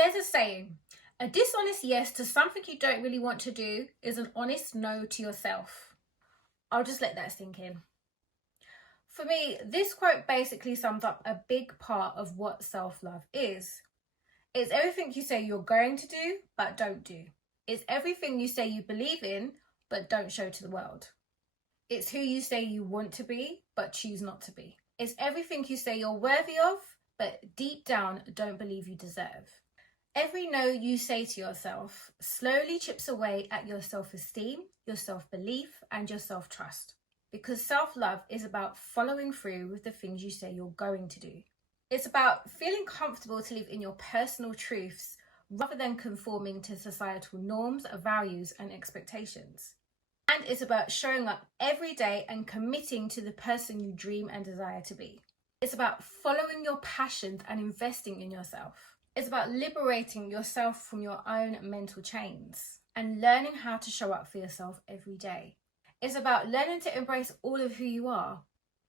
There's a saying, a dishonest yes to something you don't really want to do is an honest no to yourself. I'll just let that sink in. For me, this quote basically sums up a big part of what self-love is. It's everything you say you're going to do, but don't do. It's everything you say you believe in, but don't show to the world. It's who you say you want to be, but choose not to be. It's everything you say you're worthy of, but deep down don't believe you deserve. Every no you say to yourself slowly chips away at your self-esteem, your self-belief, and your self-trust. Because self-love is about following through with the things you say you're going to do. It's about feeling comfortable to live in your personal truths rather than conforming to societal norms, values, and expectations. And it's about showing up every day and committing to the person you dream and desire to be. It's about following your passions and investing in yourself. It's about liberating yourself from your own mental chains and learning how to show up for yourself every day. It's about learning to embrace all of who you are,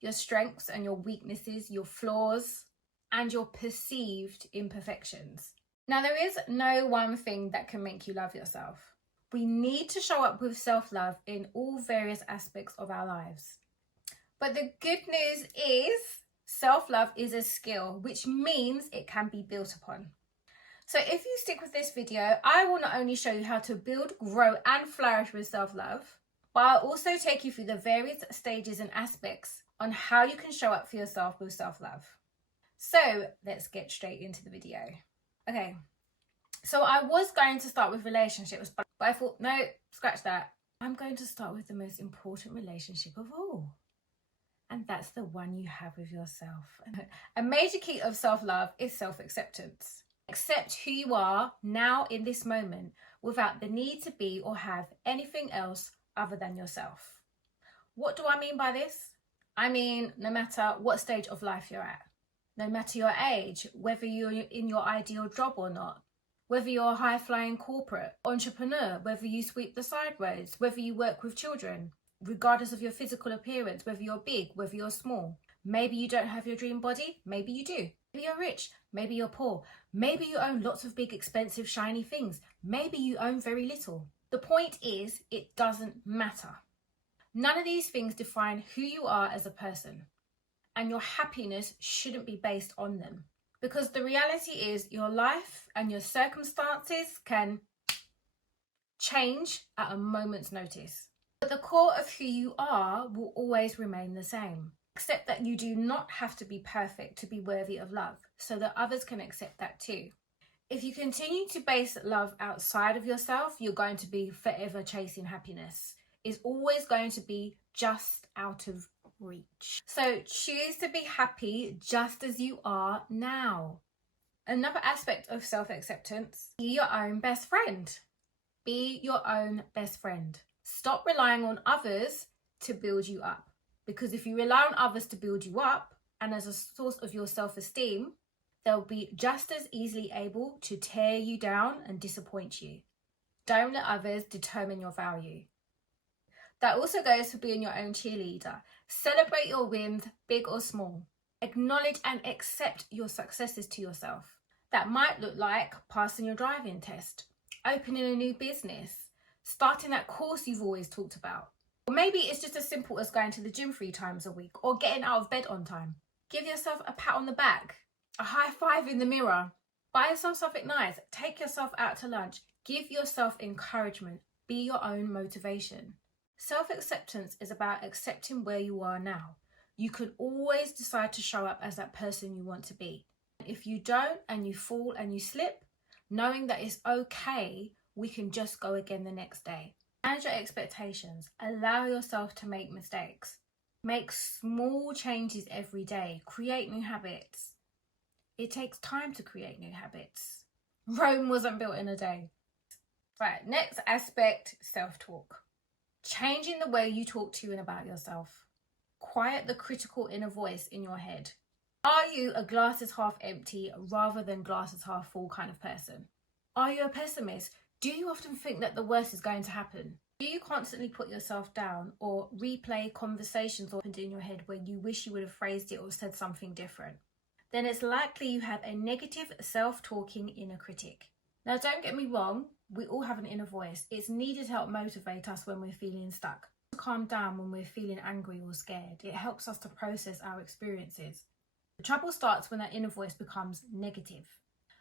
your strengths and your weaknesses, your flaws, and your perceived imperfections. Now, there is no one thing that can make you love yourself. We need to show up with self-love in all various aspects of our lives. But the good news is self-love is a skill, which means it can be built upon. So if you stick with this video, I will not only show you how to build, grow, and flourish with self-love, but I'll also take you through the various stages and aspects on how you can show up for yourself with self-love. So let's get straight into the video. Okay, so I was going to start with relationships, but I thought, no, scratch that. I'm going to start with the most important relationship of all. And that's the one you have with yourself. A major key of self-love is self-acceptance. Accept who you are now in this moment without the need to be or have anything else other than yourself. What do I mean by this? I mean, no matter what stage of life you're at, no matter your age, whether you're in your ideal job or not, whether you're a high-flying corporate entrepreneur, whether you sweep the side roads, whether you work with children, regardless of your physical appearance, whether you're big, whether you're small. Maybe you don't have your dream body, maybe you do. Maybe you're rich, maybe you're poor. Maybe you own lots of big, expensive, shiny things. Maybe you own very little. The point is, it doesn't matter. None of these things define who you are as a person, and your happiness shouldn't be based on them. Because the reality is your life and your circumstances can change at a moment's notice. But the core of who you are will always remain the same. Except that you do not have to be perfect to be worthy of love, so that others can accept that too. If you continue to base love outside of yourself, you're going to be forever chasing happiness. It's always going to be just out of reach. So choose to be happy just as you are now. Another aspect of self-acceptance, be your own best friend. Be your own best friend. Stop relying on others to build you up. Because if you rely on others to build you up and as a source of your self-esteem, they'll be just as easily able to tear you down and disappoint you. Don't let others determine your value. That also goes for being your own cheerleader. Celebrate your wins, big or small. Acknowledge and accept your successes to yourself. That might look like passing your driving test, opening a new business, starting that course you've always talked about. Or maybe it's just as simple as going to the gym 3 times a week or getting out of bed on time. Give yourself a pat on the back, a high five in the mirror. Buy yourself something nice. Take yourself out to lunch. Give yourself encouragement. Be your own motivation. Self-acceptance is about accepting where you are now. You can always decide to show up as that person you want to be. If you don't and you fall and you slip, knowing that it's okay, we can just go again the next day. Manage your expectations. Allow yourself to make mistakes. Make small changes every day. Create new habits. It takes time to create new habits. Rome wasn't built in a day. Right, next aspect, self-talk. Changing the way you talk to and about yourself. Quiet the critical inner voice in your head. Are you a glass is half empty rather than glass is half full kind of person? Are you a pessimist? Do you often think that the worst is going to happen? Do you constantly put yourself down or replay conversations in your head where you wish you would have phrased it or said something different? then it's likely you have a negative self-talking inner critic. Now, don't get me wrong, we all have an inner voice. It's needed to help motivate us when we're feeling stuck, to calm down when we're feeling angry or scared. It helps us to process our experiences. The trouble starts when that inner voice becomes negative.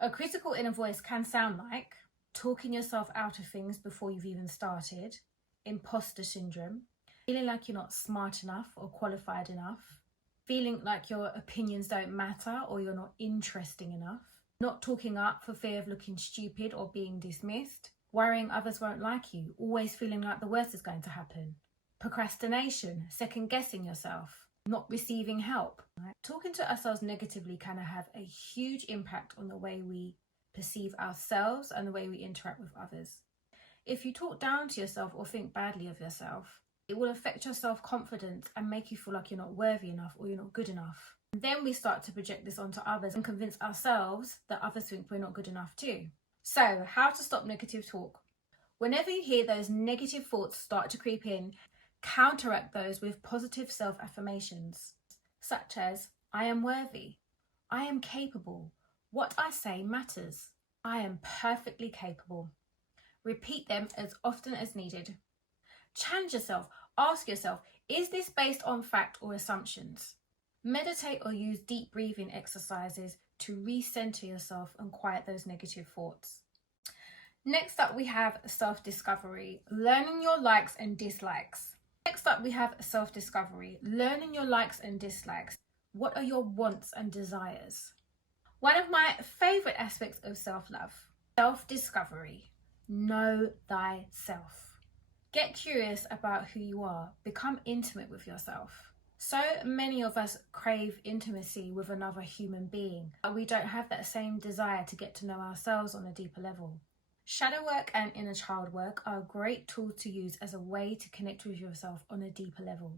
A critical inner voice can sound like talking yourself out of things before you've even started, imposter syndrome, feeling like you're not smart enough or qualified enough, feeling like your opinions don't matter or you're not interesting enough, not talking up for fear of looking stupid or being dismissed, worrying others won't like you, always feeling like the worst is going to happen, procrastination, second guessing yourself, not receiving help. Right? Talking to ourselves negatively can have a huge impact on the way we perceive ourselves and the way we interact with others. If you talk down to yourself or think badly of yourself, it will affect your self-confidence and make you feel like you're not worthy enough or you're not good enough. And then we start to project this onto others and convince ourselves that others think we're not good enough too. So, how to stop negative talk? Whenever you hear those negative thoughts start to creep in, counteract those with positive self-affirmations, such as, I am worthy, I am capable, what I say matters, I am perfectly capable. Repeat them as often as needed. Challenge yourself. Ask yourself, is this based on fact or assumptions? Meditate or use deep breathing exercises to recenter yourself and quiet those negative thoughts. Next up, we have self-discovery, learning your likes and dislikes. Next up, we have self-discovery, learning your likes and dislikes. What are your wants and desires? One of my favourite aspects of self-love, self-discovery. Know thyself. Get curious about who you are. Become intimate with yourself. So many of us crave intimacy with another human being, but we don't have that same desire to get to know ourselves on a deeper level. Shadow work and inner child work are great tools to use as a way to connect with yourself on a deeper level.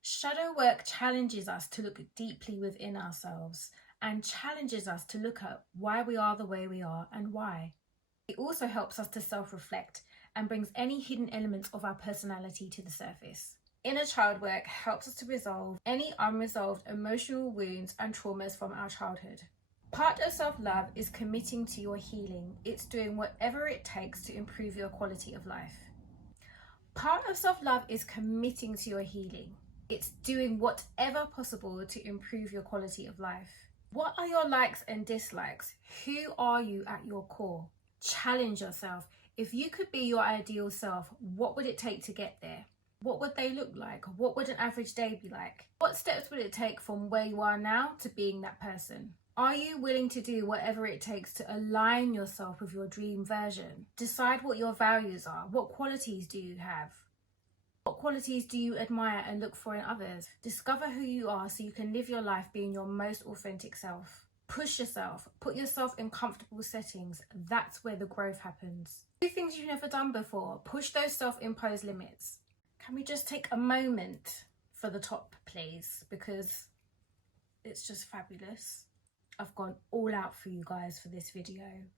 Shadow work challenges us to look deeply within ourselves and challenges us to look at why we are the way we are and why. It also helps us to self-reflect and brings any hidden elements of our personality to the surface. Inner child work helps us to resolve any unresolved emotional wounds and traumas from our childhood. Part of self-love is committing to your healing. It's doing whatever it takes to improve your quality of life. Part of self-love is committing to your healing. It's doing whatever possible to improve your quality of life. What are your likes and dislikes? Who are you at your core? Challenge yourself. If you could be your ideal self, what would it take to get there? What would they look like? What would an average day be like? What steps would it take from where you are now to being that person? Are you willing to do whatever it takes to align yourself with your dream version? Decide what your values are. What qualities do you have? What qualities do you admire and look for in others? Discover who you are so you can live your life being your most authentic self. Push yourself. Put yourself in comfortable settings. That's where the growth happens. Do things you've never done before. Push those self-imposed limits. Can we just take a moment for the top, please? Because it's just fabulous. I've gone all out for you guys for this video. Usually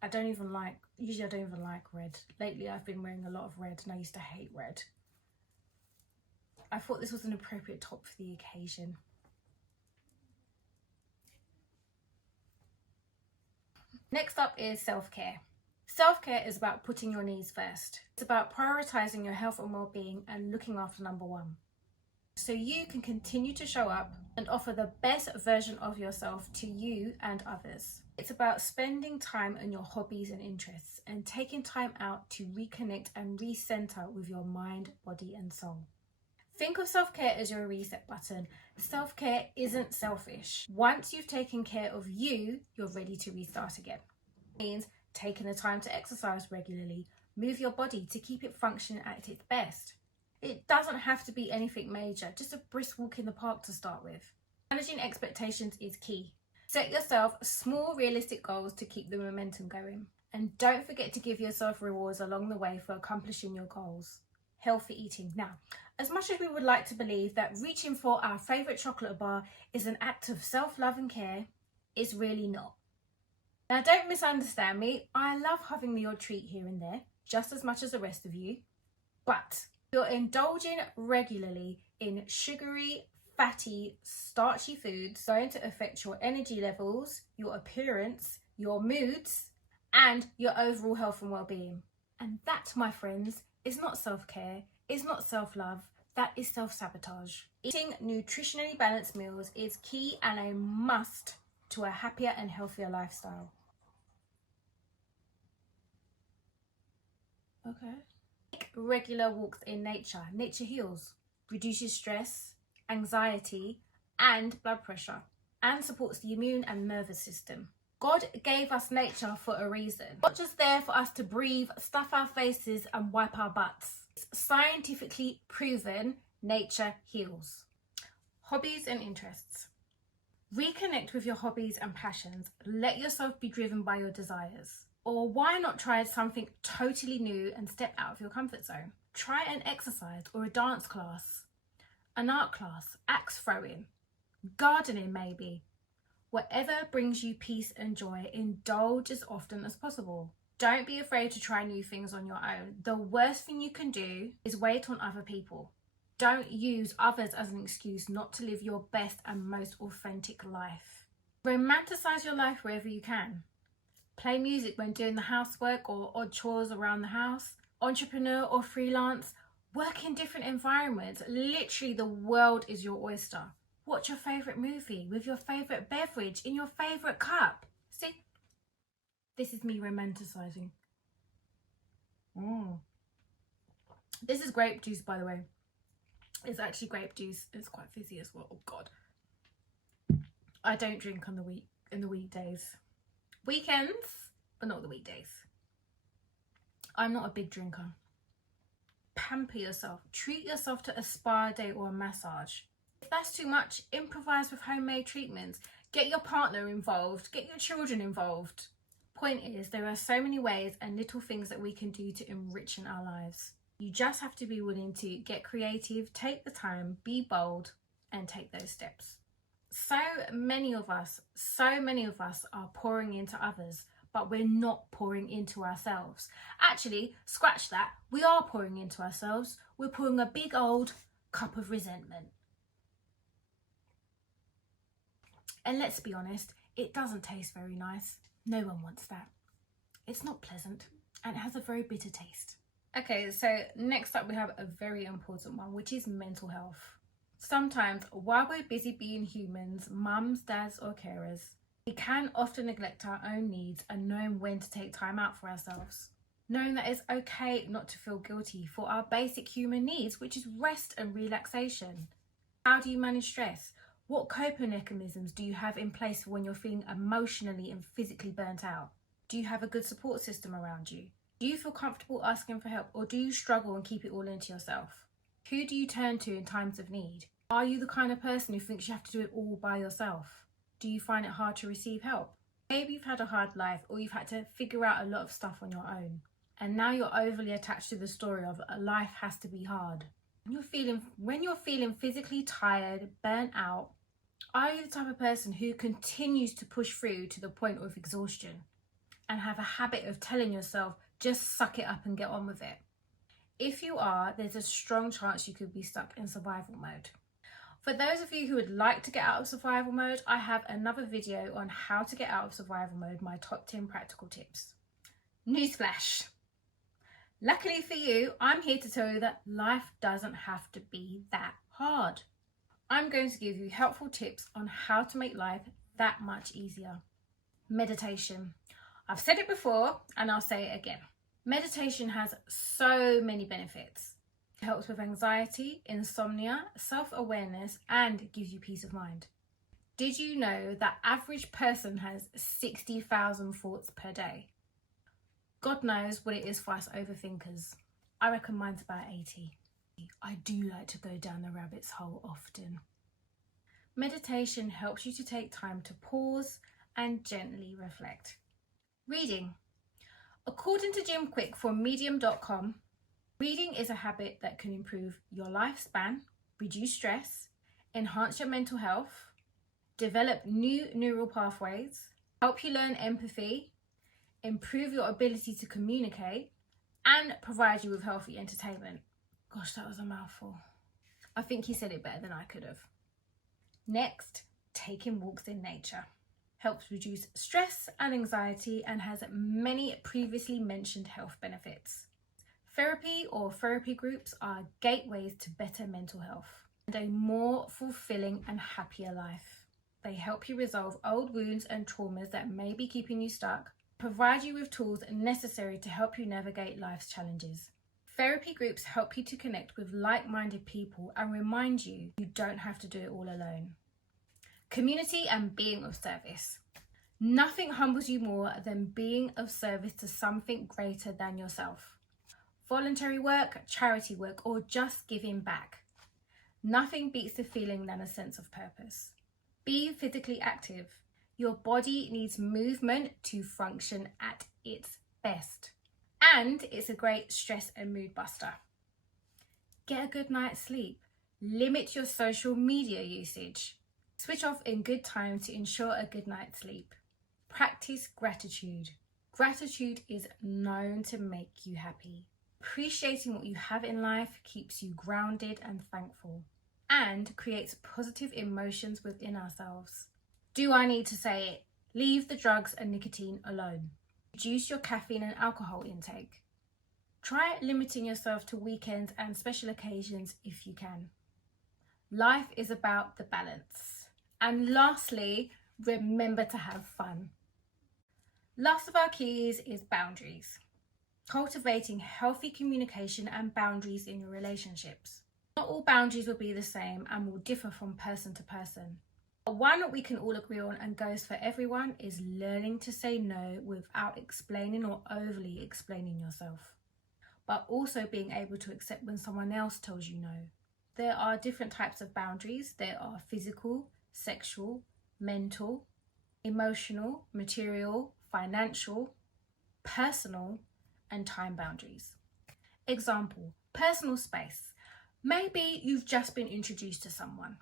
I don't even like red. Lately I've been wearing a lot of red and I used to hate red. I thought this was an appropriate top for the occasion. Next up is self-care. Self-care is about putting your needs first. It's about prioritising your health and well-being and looking after number one, so you can continue to show up and offer the best version of yourself to you and others. It's about spending time on your hobbies and interests and taking time out to reconnect and recenter with your mind, body and soul. Think of self-care as your reset button. Self-care isn't selfish. Once you've taken care of you, you're ready to restart again. It means taking the time to exercise regularly, move your body to keep it functioning at its best. It doesn't have to be anything major, just a brisk walk in the park to start with. Managing expectations is key. Set yourself small, realistic goals to keep the momentum going. And don't forget to give yourself rewards along the way for accomplishing your goals. Healthy eating. Now, as much as we would like to believe that reaching for our favourite chocolate bar is an act of self-love and care, it's really not. Now, don't misunderstand me. I love having the odd treat here and there, just as much as the rest of you. But you're indulging regularly in sugary, fatty, starchy foods going to affect your energy levels, your appearance, your moods, and your overall health and well-being. And that, my friends, is not self-care, is not self-love, that is self-sabotage. Eating nutritionally balanced meals is key and a must to a happier and healthier lifestyle. Okay. Take regular walks in nature. Nature heals, reduces stress, anxiety, and blood pressure, and supports the immune and nervous system. God gave us nature for a reason, not just there for us to breathe, stuff our faces, and wipe our butts. It's scientifically proven nature heals. Hobbies and interests. Reconnect with your hobbies and passions. Let yourself be driven by your desires. Or why not try something totally new and step out of your comfort zone? Try an exercise or a dance class, an art class, axe throwing, gardening maybe. Whatever brings you peace and joy, indulge as often as possible. Don't be afraid to try new things on your own. The worst thing you can do is wait on other people. Don't use others as an excuse not to live your best and most authentic life. Romanticize your life wherever you can. Play music when doing the housework or odd chores around the house. Entrepreneur or freelance, work in different environments. Literally, the world is your oyster. Watch your favourite movie with your favourite beverage in your favourite cup. See? This is me romanticising. This is grape juice, by the way. It's actually grape juice. It's quite fizzy as well. Oh God. I don't drink in the weekdays. Weekends, but not the weekdays. I'm not a big drinker. Pamper yourself. Treat yourself to a spa day or a massage. If that's too much, improvise with homemade treatments. Get your partner involved. Get your children involved. Point is, there are so many ways and little things that we can do to enrich in our lives. You just have to be willing to get creative, take the time, be bold, and take those steps. So many of us are pouring into others, but we're not pouring into ourselves. Actually, scratch that. We are pouring into ourselves. We're pouring a big old cup of resentment. And let's be honest, it doesn't taste very nice. No one wants that. It's not pleasant and it has a very bitter taste. Okay, so next up we have a very important one, which is mental health. Sometimes, while we're busy being humans, mums, dads or carers, we can often neglect our own needs and knowing when to take time out for ourselves. Knowing that it's okay not to feel guilty for our basic human needs, which is rest and relaxation. How do you manage stress? What coping mechanisms do you have in place for when you're feeling emotionally and physically burnt out? Do you have a good support system around you? Do you feel comfortable asking for help, or do you struggle and keep it all into yourself? Who do you turn to in times of need? Are you the kind of person who thinks you have to do it all by yourself? Do you find it hard to receive help? Maybe you've had a hard life, or you've had to figure out a lot of stuff on your own. And now you're overly attached to the story of life has to be hard. When you're feeling physically tired, burnt out, are you the type of person who continues to push through to the point of exhaustion and have a habit of telling yourself, just suck it up and get on with it? If you are, there's a strong chance you could be stuck in survival mode. For those of you who would like to get out of survival mode, I have another video on how to get out of survival mode, my top 10 practical tips. Newsflash. Luckily for you, I'm here to tell you that life doesn't have to be that hard. I'm going to give you helpful tips on how to make life that much easier. Meditation. I've said it before and I'll say it again. Meditation has so many benefits. It helps with anxiety, insomnia, self-awareness, and gives you peace of mind. Did you know that average person has 60,000 thoughts per day? God knows what it is for us overthinkers. I reckon mine's about 80. I do like to go down the rabbit's hole often. Meditation helps you to take time to pause and gently reflect. Reading. According to Jim Quick from medium.com, reading is a habit that can improve your lifespan, reduce stress, enhance your mental health, develop new neural pathways, help you learn empathy, improve your ability to communicate, and provide you with healthy entertainment. Gosh, that was a mouthful. I think he said it better than I could have. Next, taking walks in nature. Helps reduce stress and anxiety and has many previously mentioned health benefits. Therapy or therapy groups are gateways to better mental health and a more fulfilling and happier life. They help you resolve old wounds and traumas that may be keeping you stuck, provide you with tools necessary to help you navigate life's challenges. Therapy groups help you to connect with like-minded people and remind you don't have to do it all alone. Community and being of service. Nothing humbles you more than being of service to something greater than yourself. Voluntary work, charity work, or just giving back. Nothing beats the feeling than a sense of purpose. Be physically active. Your body needs movement to function at its best. And it's a great stress and mood buster. Get a good night's sleep. Limit your social media usage. Switch off in good time to ensure a good night's sleep. Practice gratitude. Gratitude is known to make you happy. Appreciating what you have in life keeps you grounded and thankful and creates positive emotions within ourselves. Do I need to say it? Leave the drugs and nicotine alone. Reduce your caffeine and alcohol intake. Try limiting yourself to weekends and special occasions if you can. Life is about the balance. And lastly, remember to have fun. Last of our keys is boundaries. Cultivating healthy communication and boundaries in your relationships. Not all boundaries will be the same and will differ from person to person. But one we can all agree on and goes for everyone is learning to say no without explaining or overly explaining yourself, but also being able to accept when someone else tells you no. There are different types of boundaries. There are physical, sexual, mental, emotional, material, financial, personal, and time boundaries. Example, personal space. Maybe you've just been introduced to someone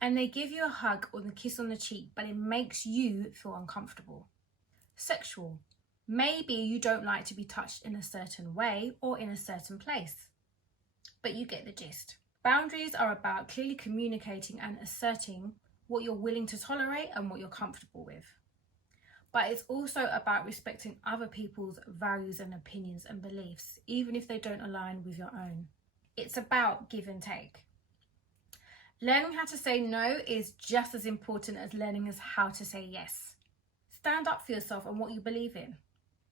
and they give you a hug or a kiss on the cheek, but it makes you feel uncomfortable. Sexual. Maybe you don't like to be touched in a certain way or in a certain place, but you get the gist. Boundaries are about clearly communicating and asserting what you're willing to tolerate and what you're comfortable with. But it's also about respecting other people's values and opinions and beliefs, even if they don't align with your own. It's about give and take. Learning how to say no is just as important as learning how to say yes. Stand up for yourself and what you believe in.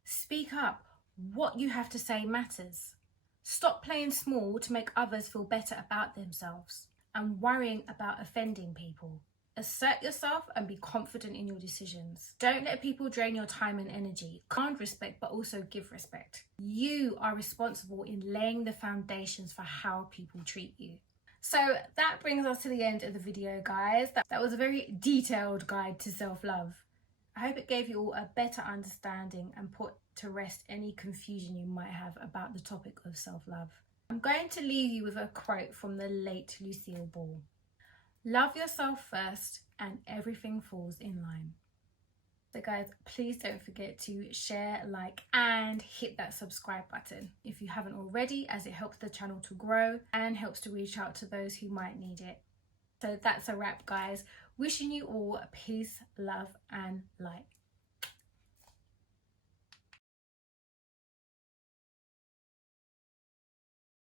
Speak up. What you have to say matters. Stop playing small to make others feel better about themselves and worrying about offending people. Assert yourself and be confident in your decisions. Don't let people drain your time and energy. Command respect, but also give respect. You are responsible in laying the foundations for how people treat you. So that brings us to the end of the video, guys. That was a very detailed guide to self-love. I hope it gave you all a better understanding and put to rest any confusion you might have about the topic of self-love. I'm going to leave you with a quote from the late Lucille Ball. Love yourself first and everything falls in line. So guys, please don't forget to share, like, and hit that subscribe button if you haven't already, as it helps the channel to grow and helps to reach out to those who might need it. So that's a wrap, guys. Wishing you all peace, love, and light.